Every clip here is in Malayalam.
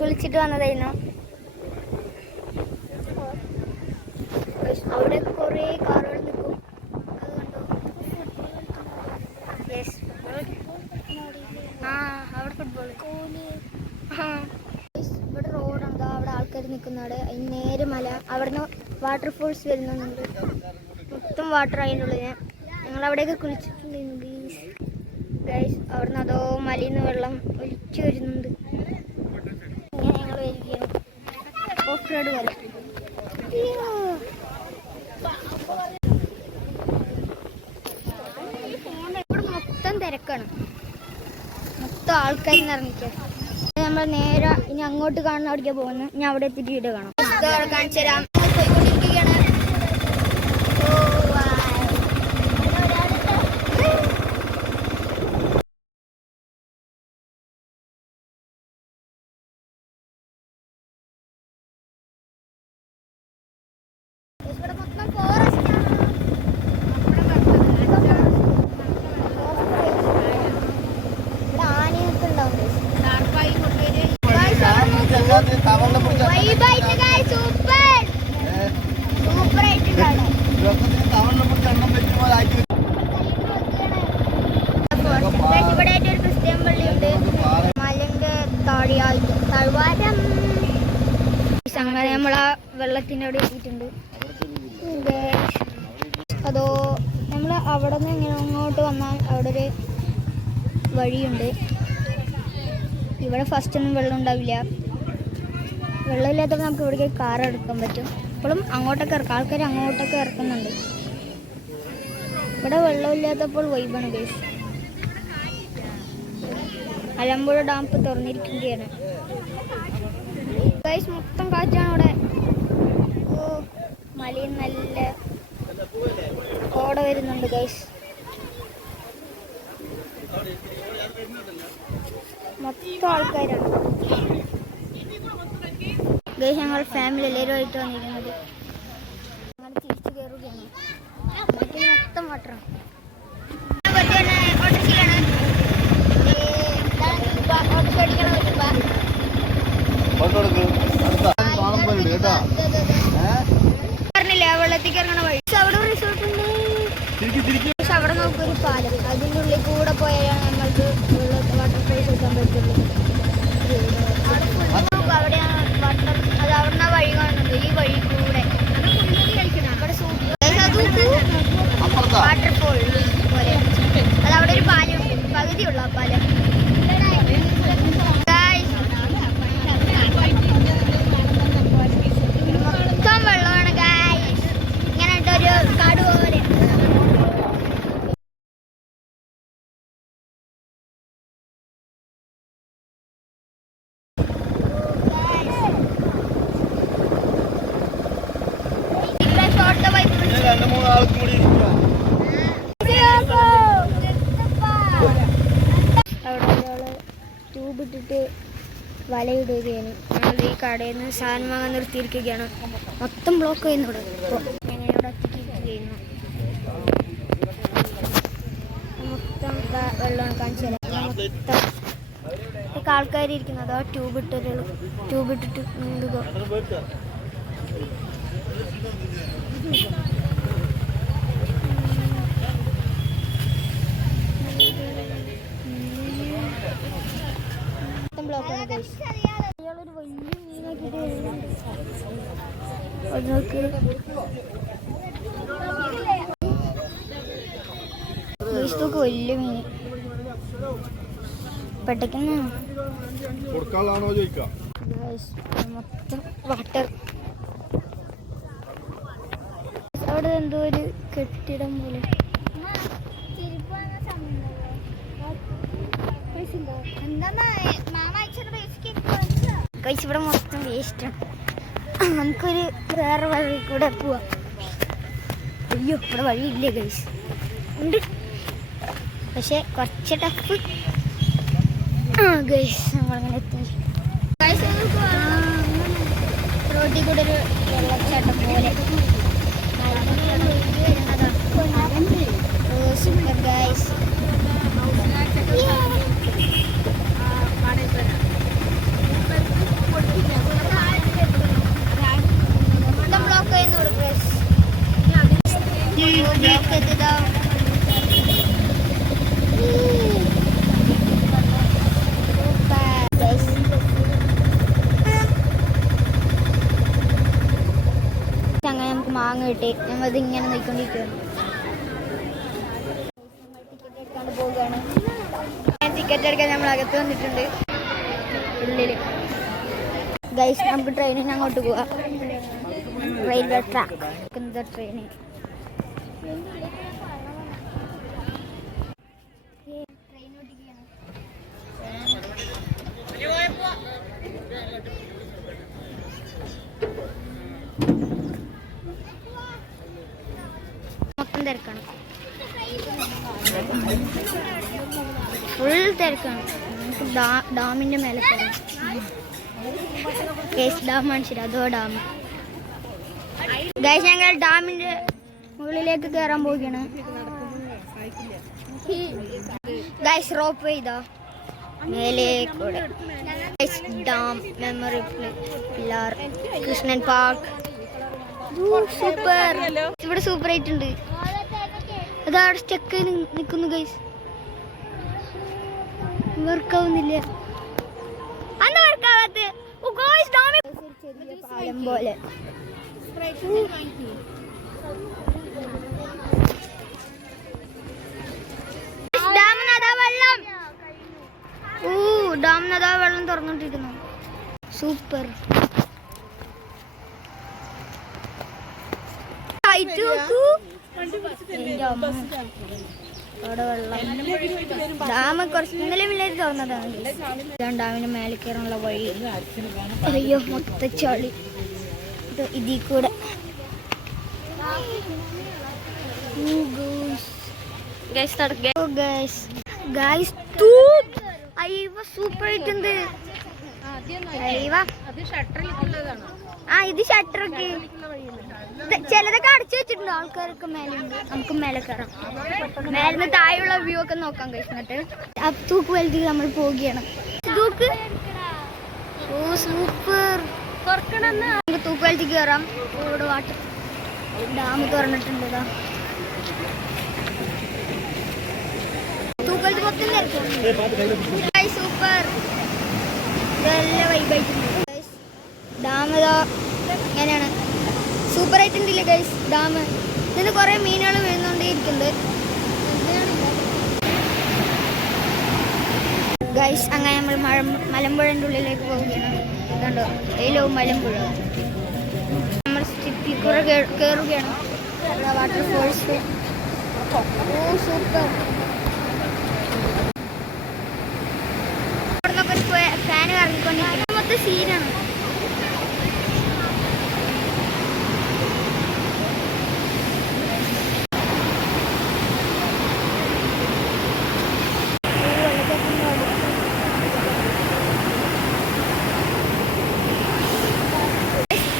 കുളിച്ചിട്ട് വന്നതായിരുന്നു. അവിടെ കുറേ കാറുകൾ നിൽക്കും. അവിടെ ഫുട്ബോൾ. ഇവിടെ റോഡുണ്ട്, അവിടെ ആൾക്കാർ നിൽക്കുന്നവിടെ. അതിന് നേരെ മല, അവിടുന്ന് വാട്ടർഫോൾസ് വരുന്നുണ്ട്. മൊത്തം വാട്ടർ അതിനുള്ളിൽ. ഞങ്ങൾ അവിടെയൊക്കെ കുളിച്ചിട്ടുണ്ടായിരുന്നു ഗൈസ്. അവിടുന്ന് അതോ മലയിൽ നിന്ന് വെള്ളം ഒലിച്ചു വരുന്നുണ്ട്. ഇങ്ങനെ ഞങ്ങൾ വരികയാണ് ഓഫ് റോഡ് പോലെ. ഇവിടെ മൊത്തം തിരക്കാണ്, മൊത്തം ആൾക്കാർ ഇറങ്ങിക്കുക. നമ്മൾ നേരെ ഇനി അങ്ങോട്ട് കാണുന്ന അവിടേക്ക് പോകുന്നത്. ഞാൻ അവിടെ എത്തിയിട്ട് വീഡിയോ കാണാം. കാണിച്ചു തരാം. പോയിക്കൊണ്ടിരിക്കുകയാണ്. ഇവിടെ മൊത്തം ഫോറസ്റ്റ് ആണ്. ഇവിടെ ആനയൊക്കെ ഉണ്ടാവും. ഇവിടെ ഒരു ക്രിസ്ത്യൻ പള്ളിയുണ്ട്, മലന്റെ താഴെയായിട്ട് താഴ്വാരം. അങ്ങനെ നമ്മളാ വെള്ളത്തിൻ്റെ അവിടെ എത്തിയിട്ടുണ്ട്. അതോ നമ്മൾ അവിടെ നിന്ന് ഇങ്ങനെ അങ്ങോട്ട് വന്നാൽ അവിടെ ഒരു വഴിയുണ്ട്. ഇവിടെ ഫസ്റ്റ് ഒന്നും വെള്ളം ഉണ്ടാവില്ല. വെള്ളമില്ലാത്തപ്പോൾ നമുക്ക് ഇവിടേക്ക് കാർ എടുക്കാൻ പറ്റും. ഇപ്പോഴും അങ്ങോട്ടൊക്കെ ഇറക്കാം, ആൾക്കാർ അങ്ങോട്ടൊക്കെ ഇറക്കുന്നുണ്ട്. ഇവിടെ വെള്ളമില്ലാത്തപ്പോൾ വൈബാണ് ഗൈസ്. മലമ്പുഴ ഡാം തുറന്നിരിക്കുകയാണ് ഗൈസ്. മൊത്തം കാറ്റാണ് ഇവിടെ. ഓ, മലയിൽ നല്ല കോട വരുന്നുണ്ട് ഗൈസ്. മൊത്തം ആൾക്കാരാണ് ഗൈസ്. ഞങ്ങൾ ഫാമിലി എല്ലാവരുമായിട്ട് വന്നിരിക്കുന്നത്. ഞങ്ങൾ തിരിച്ചു കയറുകയാണ്. മൊത്തം വാട്ടറാണ്. പറഞ്ഞില്ലേ വെള്ളത്തേക്ക് ഇറങ്ങണ വഴി. അവിടെ റിസോർട്ട് ഉണ്ട്. അവിടെ നോക്കൊരു പാലം, അതിൻ്റെ ഉള്ളിൽ കൂടെ പോയാൽ നമ്മൾക്ക് വാട്ടർഫോൾസ് എടുക്കാൻ പറ്റുള്ളൂ. അവിടെയാണ് വാട്ടർ, അത് അവിടെ വഴി കാണുന്നുണ്ട്. ഈ വഴി കൂടെ വാട്ടർഫോൾ പോലെ. അത് അവിടെ ഒരു പാലമുണ്ട്, പകുതിയുള്ള ആ പാലം. മൊത്തം വെള്ളമാണ് ഗായ്സ്. ഇങ്ങനെ ഒരു കാട് പോലെ. അവിടെ ഒരാള് ട്യൂബ് ഇട്ടിട്ട് വലയിടുകയാണ്. ഞങ്ങൾ ഈ കടയിൽ നിന്ന് സാധനം വാങ്ങാൻ നിർത്തിയിരിക്കുകയാണ്. മൊത്തം ബ്ലോക്ക് ചെയ്യുന്നു ഇവിടെ. ഞങ്ങൾ ഇവിടെ എത്തിയിരിക്കുകയായിരുന്നു. മൊത്തം വെള്ളമാണ് കാണിച്ചു തരാം. മൊത്തം ആൾക്കാരിയ്ക്കുന്നു. അതോ ട്യൂബ് ഇട്ടിട്ട് നീന്തുക. അയാളൊരു വലിയ മീനാക്കിട്ട് വലിയ മീൻ പെട്ടയ്ക്കുന്ന മൊത്തം വാട്ടർ. അവിടെ എന്തോ ഒരു കെട്ടിടം പോലെ. ഇവിടെ മൊത്തം വേസ്റ്റാണ്. നമുക്കൊരു വേറെ വഴി കൂടെ പോവാം. അയ്യോ, ഇവിടെ വഴിയില്ല ഗൈസ്. ഉണ്ട്, പക്ഷെ കുറച്ച് ടഫ്. ഗൈസ് നമ്മളങ്ങനെ എത്തി. റോഡിൽ കൂടെ ഒരു വെള്ളച്ചാട്ടം പോലെ. Super guys. കിട്ടി. ഞങ്ങളത് ഇങ്ങനെ നോക്കിക്കൊണ്ടിരിക്കുകയാണ്. ടിക്കറ്റ് എടുക്കാണ്ട് പോവുകയാണ്. ടിക്കറ്റ് എടുക്കാൻ നമ്മൾ അകത്ത് വന്നിട്ടുണ്ട് ഉള്ളിൽ. ഗൈസ് നമുക്ക് ട്രെയിനിന് അങ്ങോട്ട് പോവാം. Railway track train. മൊത്തം തിരക്കാണ്, ഫുൾ തിരക്കാണ്. നമുക്ക് ഡാമിന്റെ മേലെ കയറാം. ഡാം കാണിച്ചില്ല, അതോ ഡാം. ഗൈസ് ഞങ്ങൾ ഡാമിന്റെ മുകളിലേക്ക് കയറാൻ പോവുകയാണ്. ഗൈസ് റോപ്പ് വേ ഇതാ മേലെ കൂടെ. Dam, memory pillar, Krishnan park. Super, ഇവിടെ സൂപ്പർ ആയിട്ടുണ്ട്. അതവിടെ സ്റ്റക്ക് നിൽക്കുന്നു ഗൈസ്, വർക്കാവുന്നില്ല. അന്ന് വർക്കാവാത്ത പാലം പോലെ. ഡാമിനതാ വെള്ളം തുറന്നോണ്ടിരിക്കുന്നു. സൂപ്പർ. അവിടെ വെള്ളം. ഡാം കുറച്ച് ഇന്നലെ പിള്ളേർ തുറന്നതാണ്. ഡാമിന് മേലെ കയറാനുള്ള വഴി. അയ്യോ മൊത്തം ചളി. ഇതിൽ കൂടെ സൂപ്പർ ആയിട്ടുണ്ട്. ഇത് ഷട്ടറൊക്കെ ചിലതൊക്കെ അടച്ചു വെച്ചിട്ടുണ്ട്. ആൾക്കാരൊക്കെ മേലുണ്ട്. നമുക്ക് മേലെ കയറാം. മേലിന് താഴെയുള്ള വ്യൂ ഒക്കെ നോക്കാൻ കഴിച്ചിട്ട് ആ തൂക്ക് വലുത് നമ്മൾ പോവുകയാണ്. തൂക്ക് സൂപ്പർ. നമുക്ക് തൂക്ക് വലുത് കയറാം. ഇവിടെ വാട്ടർ ഡാം തുറന്നിട്ടുണ്ട്. തൂക്കലുത് മൊത്തം സൂപ്പർ. നല്ല വൈബായിട്ടുണ്ട്. ഡാം ഇതാ ഇങ്ങനെയാണ്. സൂപ്പർ ആയിട്ടുണ്ടല്ലേ ഗൈസ് ഡാം. ഇതിന് കുറെ മീനുകൾ വീഴുന്നോണ്ടേയിരിക്കുന്നുണ്ട് ഗൈസ്. അങ്ങനെ നമ്മൾ മലമ്പുഴൻ്റെ ഉള്ളിലേക്ക് പോവുകയാണ്. കണ്ടോ ഏലോ മലമ്പുഴ. നമ്മൾ സിറ്റി കുറെ കയറുകയാണ്. വാട്ടർഫോൾസ്. ഓ സൂപ്പർ. അവിടെ നിന്നൊക്കെ ഒരു ഫാൻ കറങ്ങിക്കൊണ്ടിരിക്കുന്നത് മൊത്തം സീനാണ്.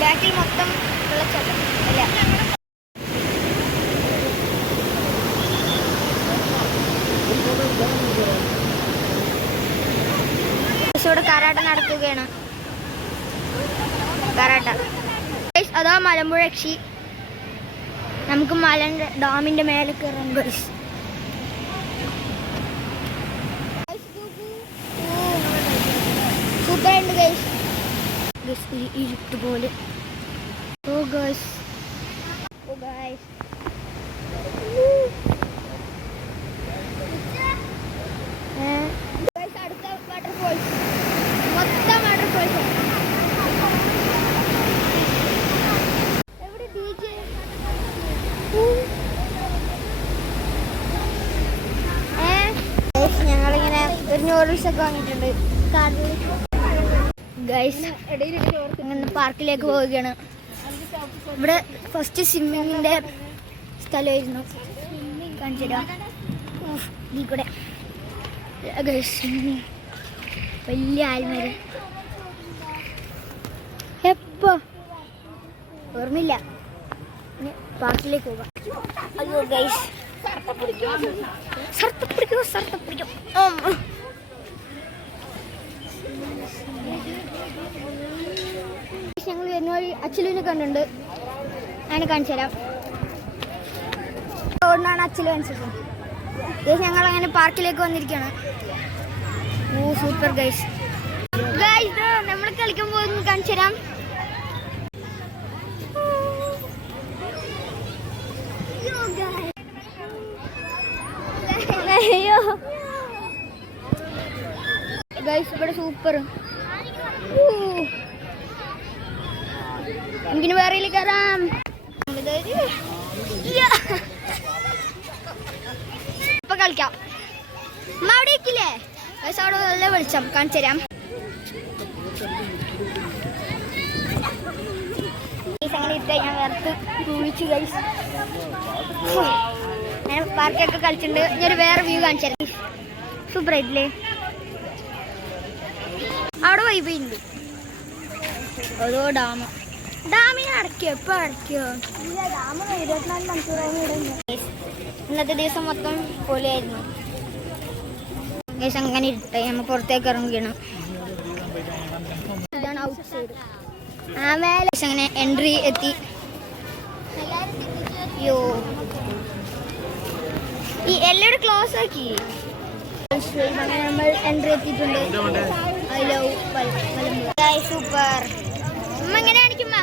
ബാക്കിൽ മൊത്തം വെള്ളച്ചാട്ടം അല്ല. ഇവിടെ കരാട്ട നടക്കുകയാണ്. കരാട്ട. അതാ മലമ്പുഴ യക്ഷി. നമുക്ക് ഡാമിന്റെ മേലെ കയറാം ഗൈസ്. സൂപ്പർ ഉണ്ട് ഗൈസ്. ഇരുട്ട് പോലെ. ഓ ഗൈസ്, ഓ ഗൈസ്. അടുത്ത വാട്ടർഫോൾസ്. മൊത്തം വാട്ടർഫോൾസ്. എവിടെ ബീച്ച്? ഞങ്ങളിങ്ങനെ ഒരു നൂഡിൽസ് ഒക്കെ വാങ്ങിയിട്ടുണ്ട്. ഗൈസ് അങ്ങനെ പാർക്കിലേക്ക് പോവുകയാണ്. ഇവിടെ ഫസ്റ്റ് സ്വിമ്മിങ്ങിൻ്റെ സ്ഥലമായിരുന്നു. കാണിച്ചുതരാം. ഇതിൽ കൂടെ ഗൈസ് വലിയ ആൽമരം. എപ്പോ ഓർമ്മയില്ല. പാർക്കിലേക്ക് പോകാം. അയ്യോ ഗൈസ് സർത്തപ്പിടിക്കും. ഞങ്ങൾ വരുന്ന വഴി അച്ചിലുവിനെ കണ്ടിട്ടുണ്ട്. അതിനെ കാണിച്ചു തരാം. റോഡിനാണ് അച്ചിലു അനുസരിച്ചത്. ഗൈസ് ഞങ്ങൾ അങ്ങനെ പാർക്കിലേക്ക് വന്നിരിക്കുകയാണ്. ഓ സൂപ്പർ ഗൈസ്. ഗൈസ് നമ്മൾ കളിക്കാൻ പോകുന്നത് കാണിച്ചു തരാം. ഗൈസ് ഇവിടെ സൂപ്പർ. നമുക്കിനി വേറെ കയറാം. ഇപ്പൊ കളിക്കാം. അമ്മ അവിടെ ഇരിക്കില്ലേ? ഗൈസ് അവിടെ നല്ല വെളിച്ചം കാണിച്ചു തരാം. അങ്ങനെ ഇട്ട് ഞാൻ വേർത്ത് കുളിച്ചു ഗൈസ്. ഞാൻ പാർക്കൊക്കെ കളിച്ചിട്ടുണ്ട്. ഞാൻ വേറെ വ്യൂ കാണിച്ചു തരാം. സൂപ്പർ ആയിട്ടില്ലേ? അവിടെ വൈബുണ്ട്. ഓരോ ഡാമിന് അടയ്ക്കോ? എപ്പോ അടയ്ക്കോ? ഇന്നത്തെ ദിവസം മൊത്തം പൊളിയായിരുന്നു. അങ്ങനെ ഇട്ടേ നമ്മൾ പുറത്തേക്ക് ഇറങ്ങണം. ഇതാണ് ഔട്ട് സൈഡ്. ആ മേലെ അങ്ങനെ എൻട്രി എത്തി. യോ ഈ എല്ലാവരും ക്ലോസ് ആക്കി. നമ്മൾ എൻട്രി എത്തിയിട്ടുണ്ട്. സൂപ്പർ. അമ്മ എങ്ങനെ കാണിക്കുമ്മ?